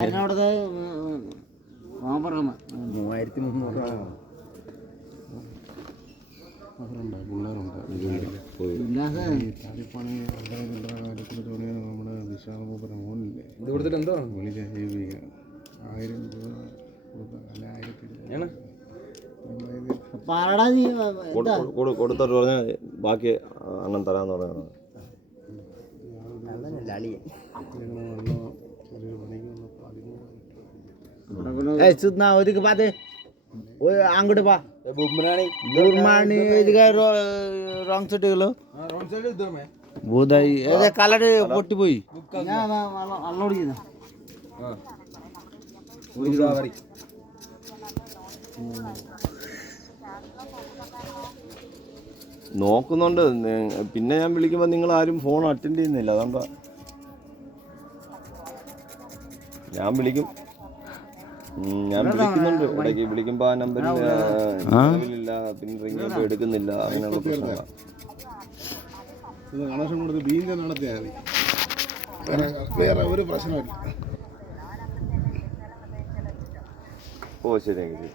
അവിടുത്തെ 3300 നമ്മുടെ വിശാലമൂപ്പര മോനില്ലേ ഇത് കൊടുത്തിട്ട് എന്തോ വിളിച്ച 1000 രൂപ കൊടുത്തോട്ട് പറഞ്ഞ ബാക്കി അണ്ണൻ തരാന്ന് പറയുന്നത് അങ്ങോട്ട് പാ റോങ് സൈഡ് ഗെলো বোধহয় কালার পড়তে നോക്കുന്നുണ്ട്. പിന്നെ ഞാൻ വിളിക്കുമ്പോൾ നിങ്ങൾ ആരും ഫോൺ അറ്റൻഡ് ചെയ്യുന്നില്ല. അതുകൊണ്ടാ ഞാൻ വിളിക്കുന്നുണ്ട്. ഇടയ്ക്ക് വിളിക്കുമ്പോൾ ആ നമ്പറില്ല, പിന്നെ റിംഗ് ചെയ്യുമ്പോൾ എടുക്കുന്നില്ല. അങ്ങനെയുള്ള പ്രശ്നങ്ങളാണ്. കണക്ഷൻ കൊടുത്ത് വീണ്ടും നടത്തിയാൽ മതി, വേറെ ഒരു പ്രശ്നമില്ല. ഓ ശരിയെങ്കിൽ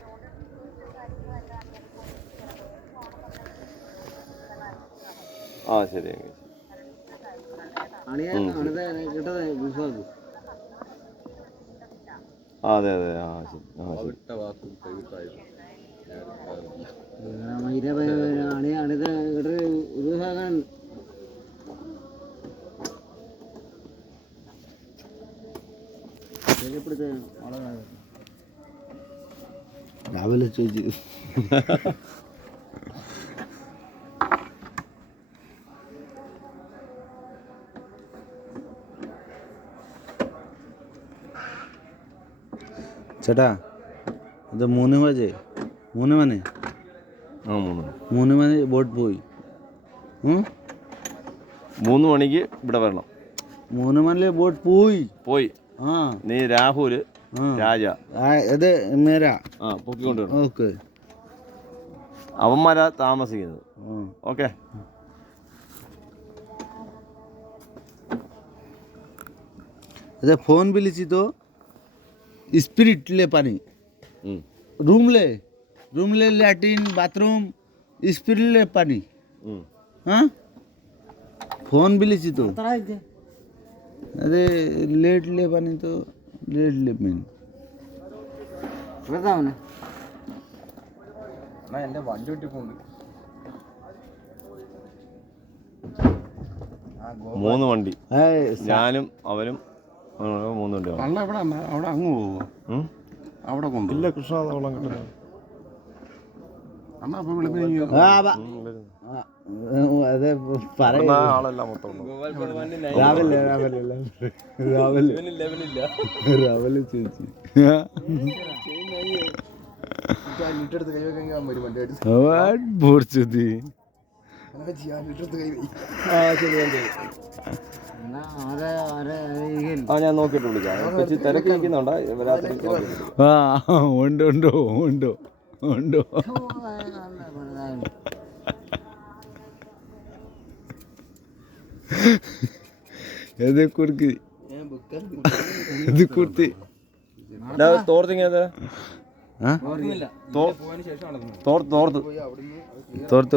ആ ശരിയെങ്കിൽ അതെ അതെ ആ ശരി രാവിലെ ചോദിച്ചു ചേട്ടാ ഇത് 3 ബജെ 3 മണി ആ 3 മണി ബോട്ട് പോയി 3 മണിക്ക് ഇവിടെ വരണം. 3 മണിലെ ബോട്ട് പോയി ആ നീ രാഹുൽ രാജ ഇത് മേരാ പൊക്കിക്കൊണ്ടുവരണം. ഓക്കെ അവന്മാരാ താമസിക്കുന്നത്. ഓക്കെ अरे फोन बिलिची तो स्पिरिट ले पानी रूम ले लैट्रिन बाथरूम स्पिरिट ले पानी हाँ फोन बिलिची तो अरे लेट ले पानी तो लेट ले मेन बताओ ना ഞാൻ എൻ്റെ വണ്ടി ഒട്ടി പോകുന്നുണ്ട്. 3 വണ്ടി, ഞാനും അവനും 3 വണ്ടി. കള്ള എവിടെ അവിടെ അങ്ങ് പോവോ? അവിടെ കൊണ്ടില്ല കൃഷ്ണവളം കിട്ടുന്നത്. അണ്ണാ അപ്പോൾ വിളിപ്പിന് അതെ ആളെല്ലാം മൊത്തം രാവിലെ ചേച്ചി ലിറ്റെടുത്ത് കൈവെക്കാൻ വരും വണ്ടി ഞാൻ നോക്കിയിട്ട് വിളിക്കാം. തിരക്ക് നിൽക്കുന്നുണ്ടോ രാത്രി? ഉണ്ടോ കുർത്തി തോർത്തിങ്ങത് തോർത്ത്